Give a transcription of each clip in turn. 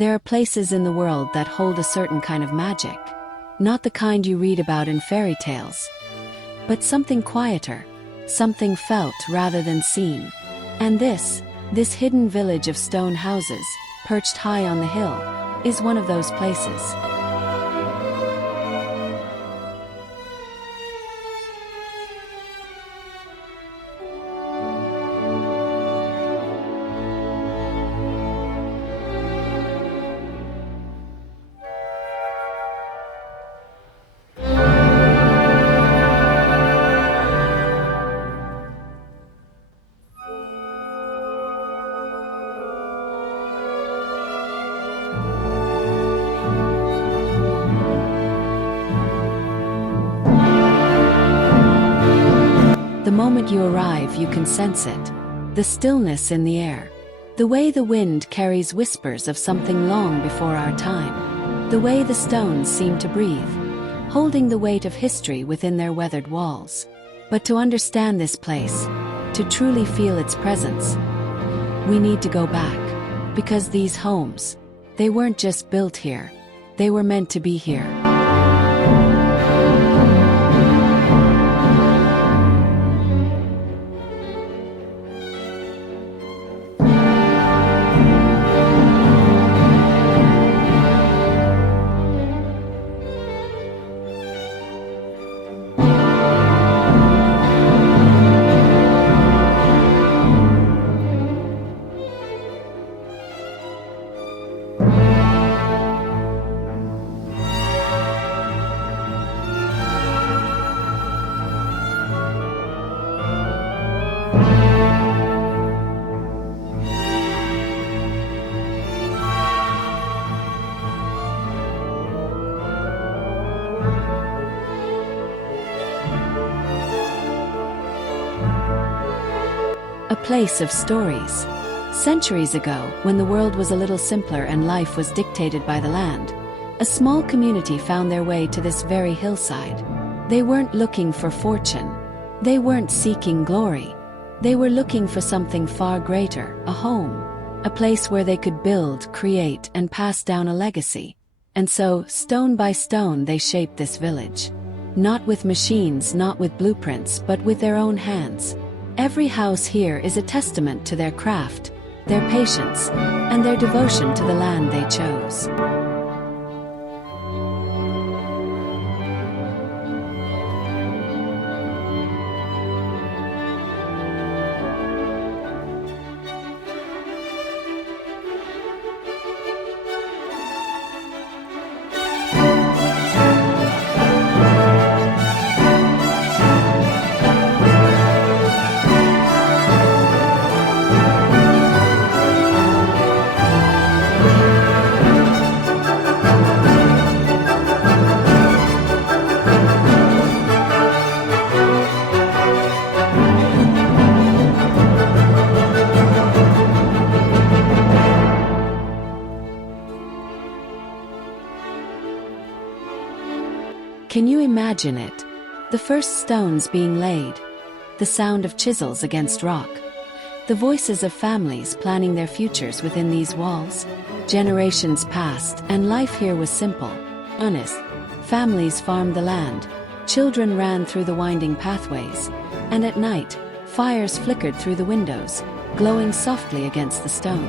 There are places in the world that hold a certain kind of magic. Not the kind you read about in fairy tales, but something quieter, something felt rather than seen. And this hidden village of stone houses, perched high on the hill, is one of those places. The moment you arrive, you can sense it. The stillness in the air. The way the wind carries whispers of something long before our time. The way the stones seem to breathe, holding the weight of history within their weathered walls. But to understand this place, to truly feel its presence, we need to go back. Because these homes, they weren't just built here, they were meant to be here. A place of stories. Centuries ago, when the world was a little simpler and life was dictated by the land, a small community found their way to this very hillside. They weren't looking for fortune. They weren't seeking glory. They were looking for something far greater, a home. A place where they could build, create, and pass down a legacy. And so, stone by stone, they shaped this village. Not with machines, not with blueprints, but with their own hands. Every house here is a testament to their craft, their patience, and their devotion to the land they chose. Can you imagine it? The first stones being laid, the sound of chisels against rock, the voices of families planning their futures within these walls. Generations passed, and life here was simple, honest. Families farmed the land, children ran through the winding pathways, and at night, fires flickered through the windows, glowing softly against the stone.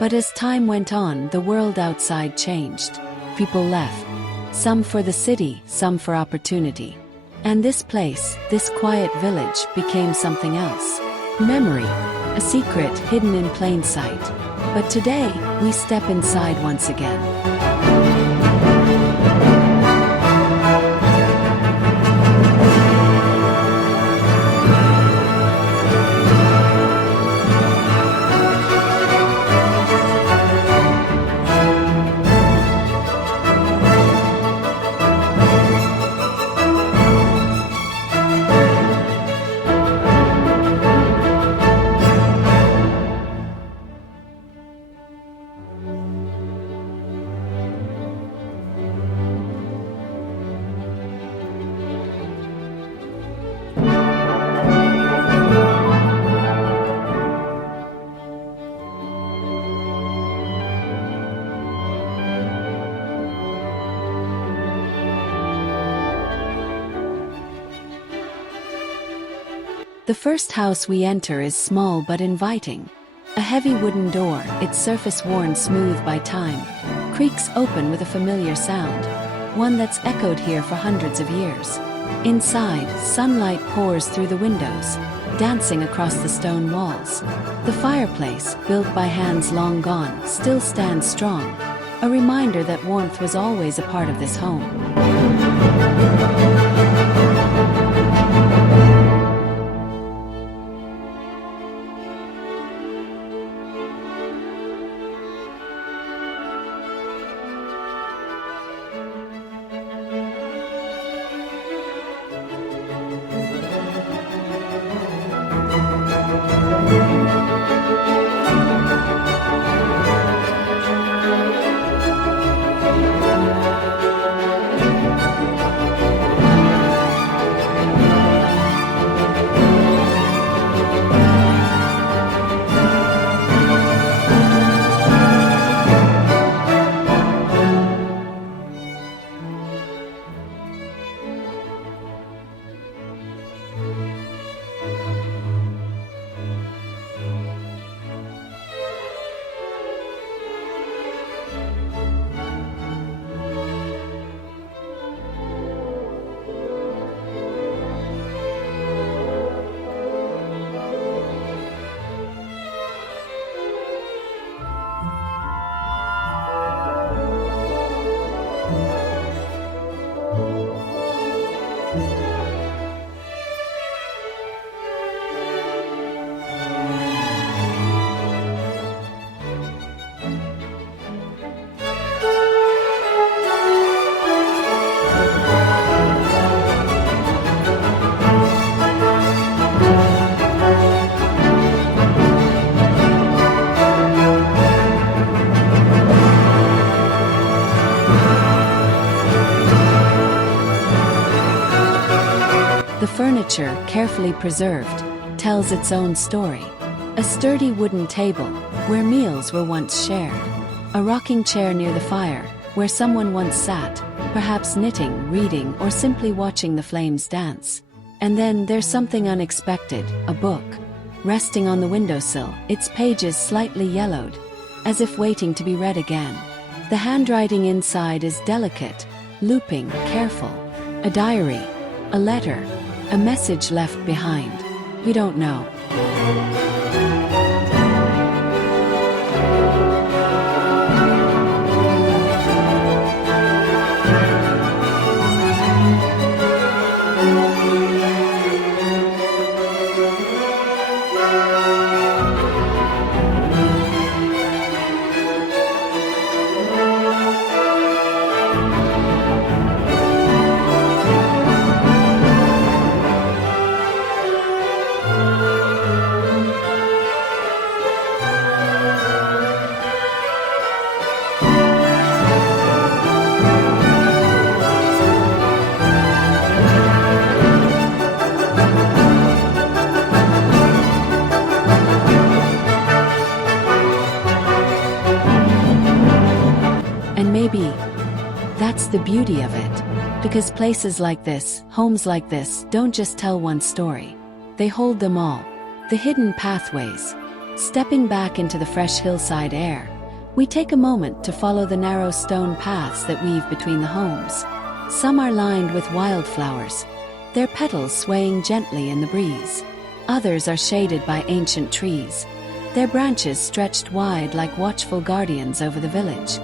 But as time went on, the world outside changed. People left. Some for the city, some for opportunity. And this place, this quiet village, became something else. Memory. a secret hidden in plain sight. But today, we step inside once again. The first house we enter is small but inviting. A heavy wooden door, its surface worn smooth by time, creaks open with a familiar sound, one that's echoed here for hundreds of years. Inside, sunlight pours through the windows, dancing across the stone walls. The fireplace, built by hands long gone, still stands strong, a reminder that warmth was always a part of this home. The furniture, carefully preserved, tells its own story. A sturdy wooden table, where meals were once shared. A rocking chair near the fire, where someone once sat, perhaps knitting, reading, or simply watching the flames dance. And then there's something unexpected, a book. Resting on the windowsill, its pages slightly yellowed, as if waiting to be read again. The handwriting inside is delicate, looping, careful. A diary, a letter, a message left behind. We don't know. Maybe that's the beauty of it, because places like this, homes like this, don't just tell one story. They hold them all. The hidden pathways. Stepping back into the fresh hillside air, we take a moment to follow the narrow stone paths that weave between the homes. Some are lined with wildflowers, their petals swaying gently in the breeze. Others are shaded by ancient trees, their branches stretched wide like watchful guardians over the village.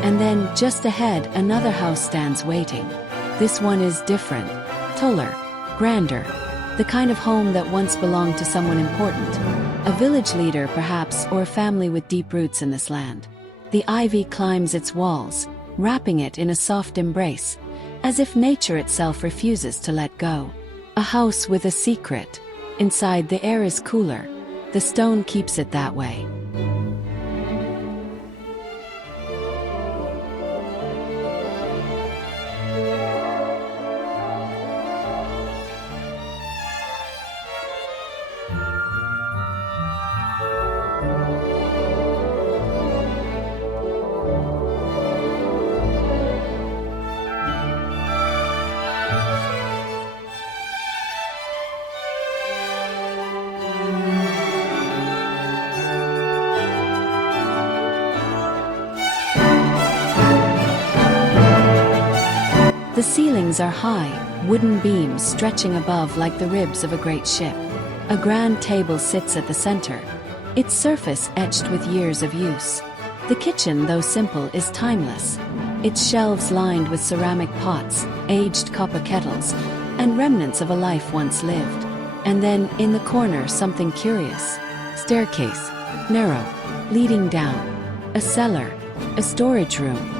And then, just ahead, another house stands waiting. This one is different, taller, grander, the kind of home that once belonged to someone important. A village leader, perhaps, or a family with deep roots in this land. The ivy climbs its walls, wrapping it in a soft embrace, as if nature itself refuses to let go. A house with a secret. Inside, the air is cooler. The stone keeps it that way. The ceilings are high, wooden beams stretching above like the ribs of a great ship. A grand table sits at the center, its surface etched with years of use. The kitchen, though simple, is timeless, its shelves lined with ceramic pots, aged copper kettles, and remnants of a life once lived. And then, in the corner, something curious. Staircase, narrow, leading down. A cellar, a storage room.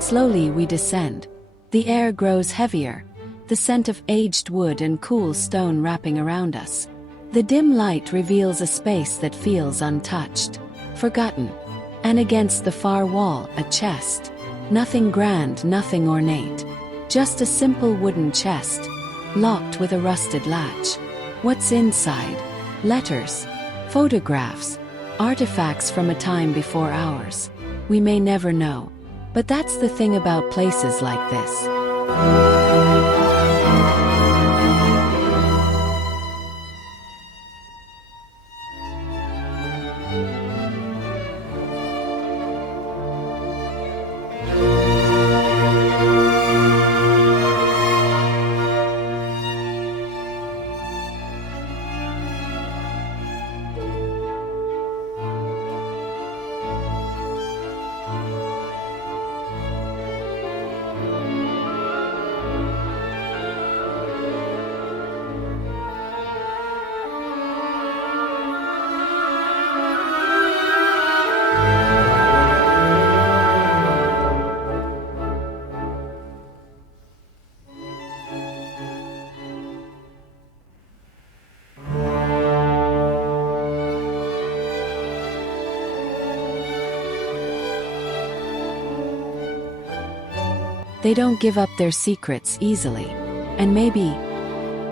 Slowly we descend. The air grows heavier, the scent of aged wood and cool stone wrapping around us. The dim light reveals a space that feels untouched, forgotten. And against the far wall, a chest. Nothing grand, nothing ornate. Just a simple wooden chest, locked with a rusted latch. What's inside? Letters, photographs, artifacts from a time before ours. We may never know. But that's the thing about places like this. They don't give up their secrets easily. And maybe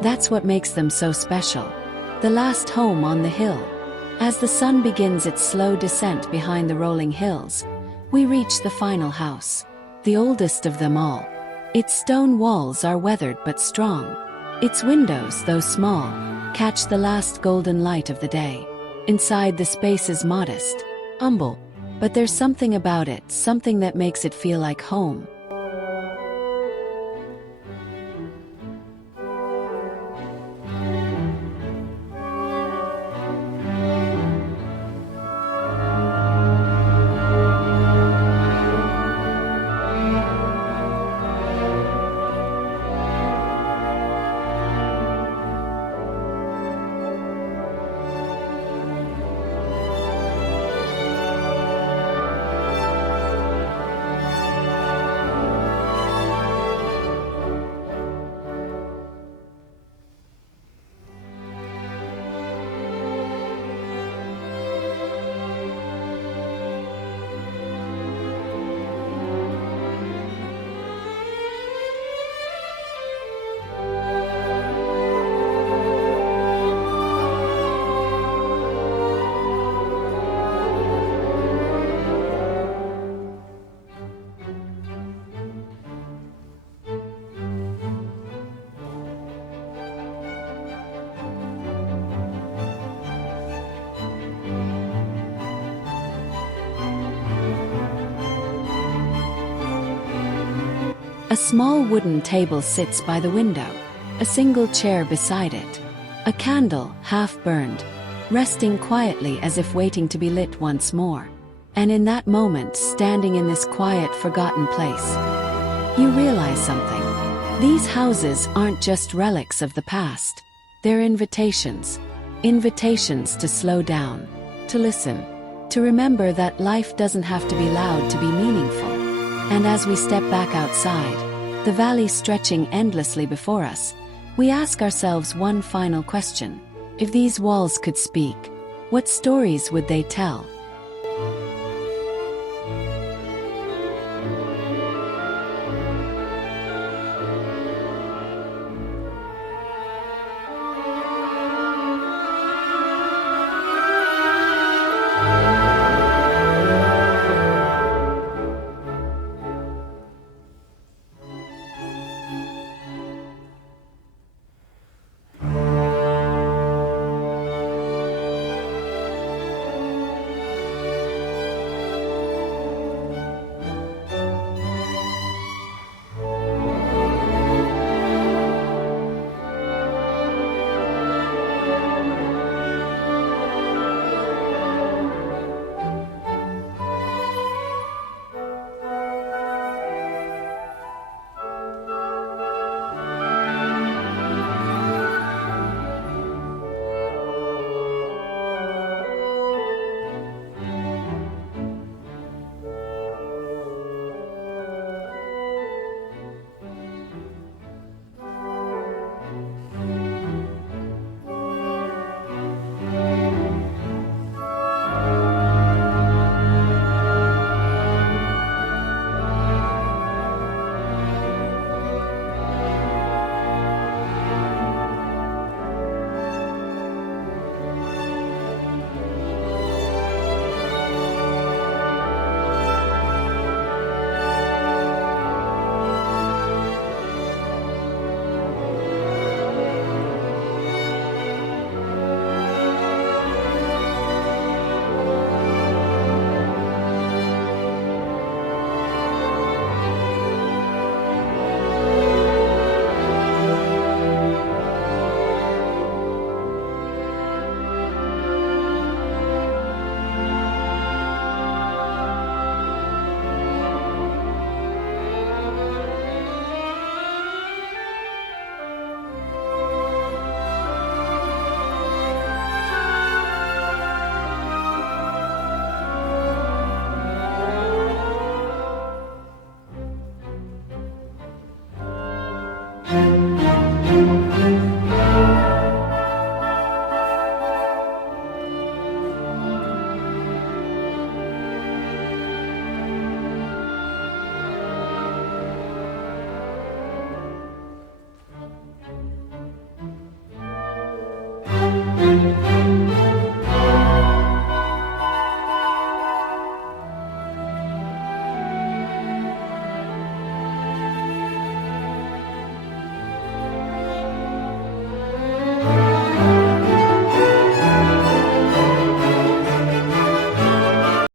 that's what makes them so special. The last home on the hill. As the sun begins its slow descent behind the rolling hills, we reach the final house. the oldest of them all. Its stone walls are weathered but strong. Its windows, though small, catch the last golden light of the day. Inside, the space is modest, humble, but there's something about it, something that makes it feel like home. A small wooden table sits by the window, a single chair beside it. A candle, half burned, resting quietly as if waiting to be lit once more. And in that moment, standing in this quiet, forgotten place, you realize something. These houses aren't just relics of the past. They're invitations. Invitations to slow down, to listen, to remember that life doesn't have to be loud to be meaningful. And as we step back outside, the valley stretching endlessly before us, we ask ourselves one final question. If these walls could speak, what stories would they tell?